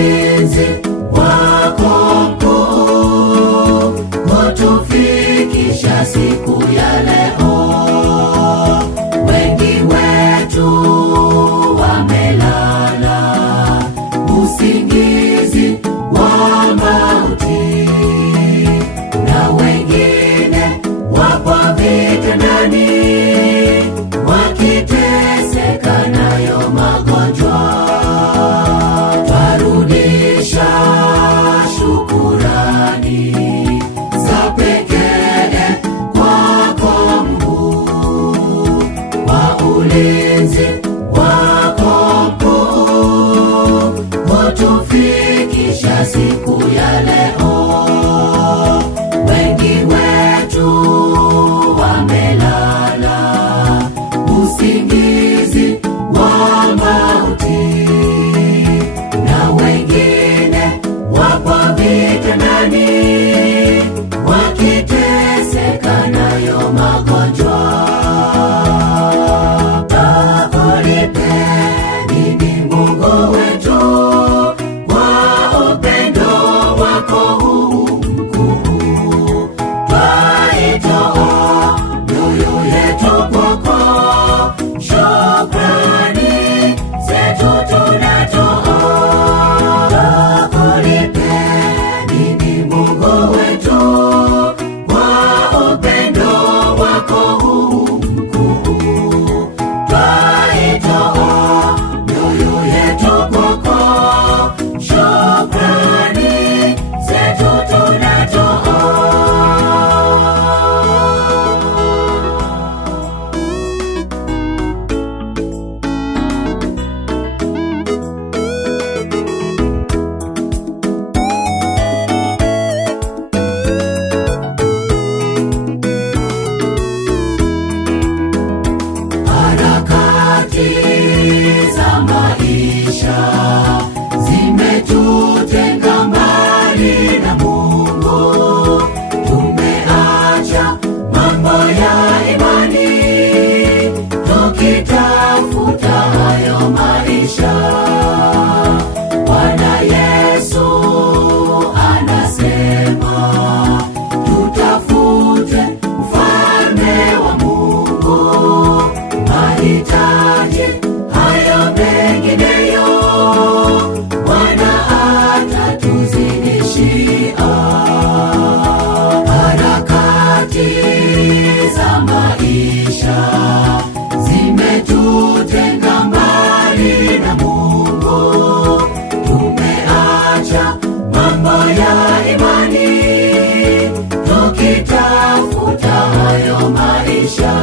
ulinzi wako mkuu hutufikisha siku ya leo. Wengi wetu wamelala usingizi wa mauti, na wengine wapo vitandani wakiteseka nayo magonjwa. Twarudisha shukurani za pekee kwako Mungu kwa ulinzi wako mkuu hutufikisha siku ya leo. Wengi wetu wamelala usingizi wa mauti, na wengine wapo vitandani wakiteseka nayo magonjwa. Takulipe nini Mungu wetu kwa upendo wako huu mkuu? Twaitoa mioyo yetu kwako, shukrani zetu tunatoa. Takulipe nini Mungu wetu kwa upendo wako huu mkuu? Twaitoa mioyo yetu kwako, shukrani zetu tunatoa. Harakati za maisha zimetutenga mbali na Mungu. Tumeacha mambo ya imani tukitafuta hayo maisha. Bwana Yesu anasema tutafute ufalme wa Mungu, mahitaji hayo mengineyo Bwana atatuzidishia. Harakati za maisha zimetutenga mbali na Mungu. Tumeacha mambo ya imani tukitafuta hayo maisha.